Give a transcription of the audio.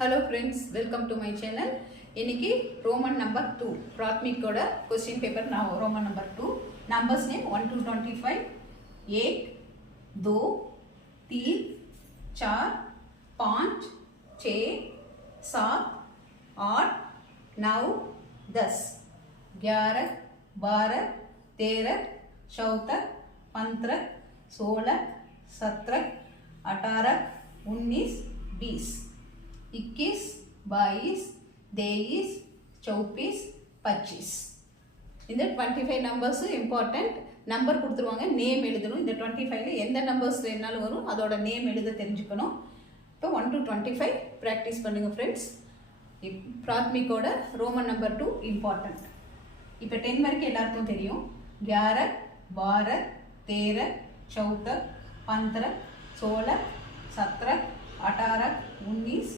Hello friends, welcome to my channel. இன்னைக்கு Roman number 2 பிராத்மிக் கோட question paper now Roman number 2 numbers name 1 to 25 1 2 3 4 5 6 7 8 9 10 11 12 13 14 15 16 17 18 19 20 21 22 23 24 25 இந்த 25 numbers important number கொடுத்துருவாங்க name எழுதணும் இந்த 25ல எந்த நம்பர்ஸ் வேணாலும் வரும் அதோட நேம் எழுத தெரிஞ்சுக்கணும் இப்போ 1 to 25 ப்ராக்டிஸ் பண்ணுங்க ஃப்ரெண்ட்ஸ் பிராத்மிக்கோட ரோமன் நம்பர் 2 இம்பார்ட்டன்ட் இப்போ 10 வரைக்கும் எல்லாருக்கும் தெரியும் 11 12 13 14 15 16 17 18 19